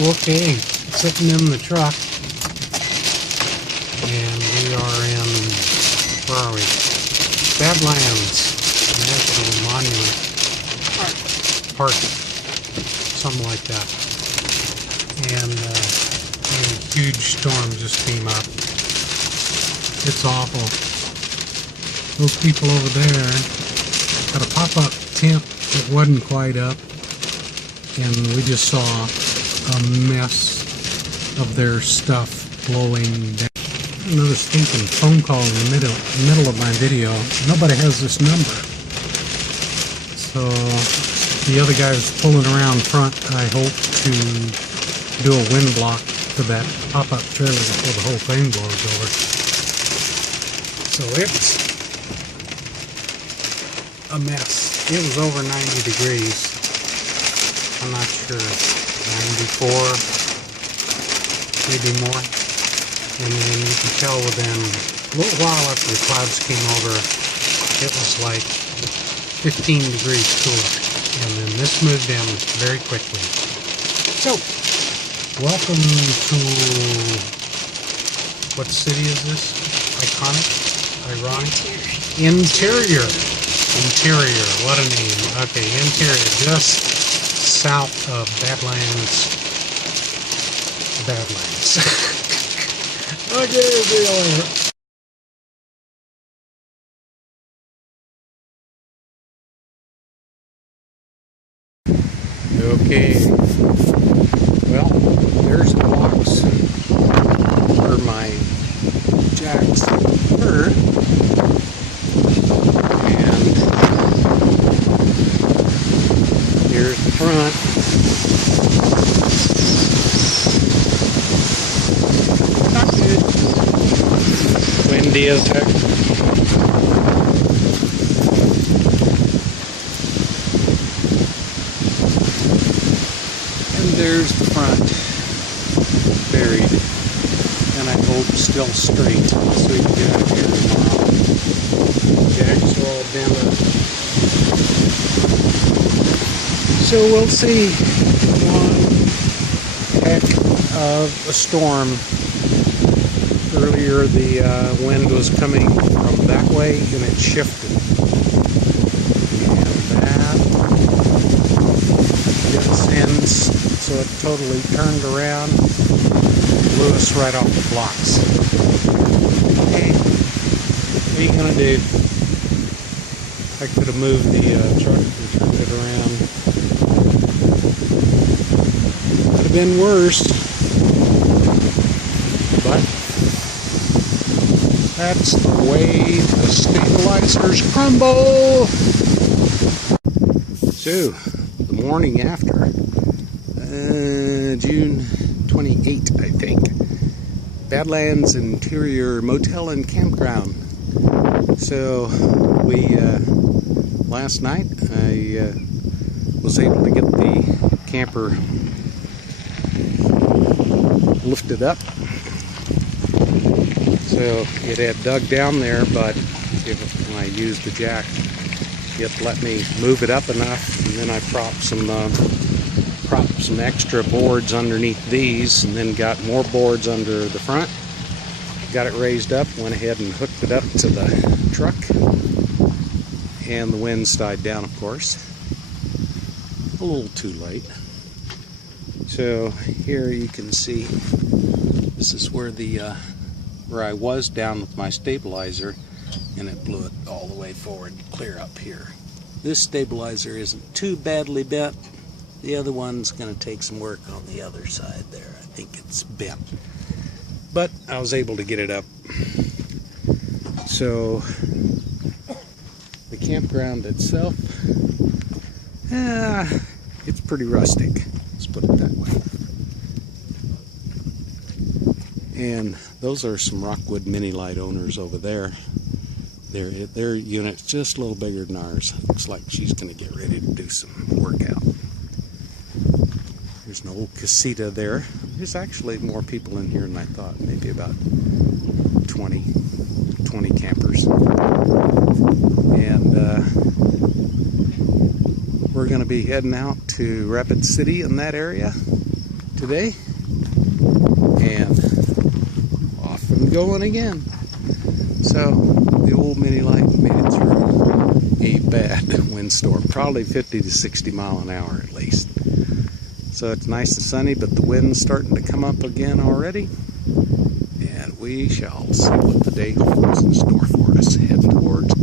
Okay, sitting in the truck, and we are in, where are we? Badlands National Monument Park, something like that. And a huge storm just came up. It's awful. Those people over there had a pop-up tent that wasn't quite up, and we just saw a mess of their stuff blowing down. Another stinking phone call in the middle of my video. Nobody has this number. So the other guy is pulling around front. I hope to do a wind block to that pop-up trailer before the whole thing blows over. So it's a mess. It was over 90 degrees. I'm not sure, 94, maybe more. And then you can tell within a little while after the clouds came over, it was like 15 degrees cooler. And then this moved in very quickly. So, welcome to, what city is this? Iconic? Ironic? Interior. Interior, what a name. Okay, Interior, just south of Badlands. Okay, see you later. Okay, well, there's the box where my jacks were, and here's the front. Not good. Windy as heck. And there's the front, buried, and I hope still straight, so we can get out here tomorrow. Jacks are all bent up. So we'll see. One heck of a storm. Earlier the wind was coming from that way and it shifted. And that just ends, so it totally turned around, blew us right off the blocks. Okay, what are you gonna do? I could have moved the truck and turned it around. Could have been worse, but that's the way the stabilizers crumble. So, the morning after, June 28, I think, Badlands Interior Motel and Campground. So, we, last night, I was able to get the camper lifted up. So it had dug down there, but when I used the jack, it let me move it up enough, and then I propped some extra boards underneath these, and then got more boards under the front. Got it raised up, went ahead and hooked it up to the truck, and the winds died down, of course. A little too late. So here you can see, this is where where I was down with my stabilizer, and it blew it all the way forward, clear up here. This stabilizer isn't too badly bent. The other one's going to take some work on the other side there. I think it's bent. But I was able to get it up. So the campground itself, it's pretty rustic. Let's put it that way. And those are some Rockwood Mini Light owners over there. Their unit's just a little bigger than ours. Looks like she's going to get ready to do some workout. There's an old casita there. There's actually more people in here than I thought. Maybe about 20 campers. And we're going to be heading out to Rapid City in that area today, and off and going again. So the old mini light made it through a bad windstorm, probably 50 to 60 mile an hour at least. So it's nice and sunny, but the wind's starting to come up again already, and we shall see what the day holds in store for us. Heading towards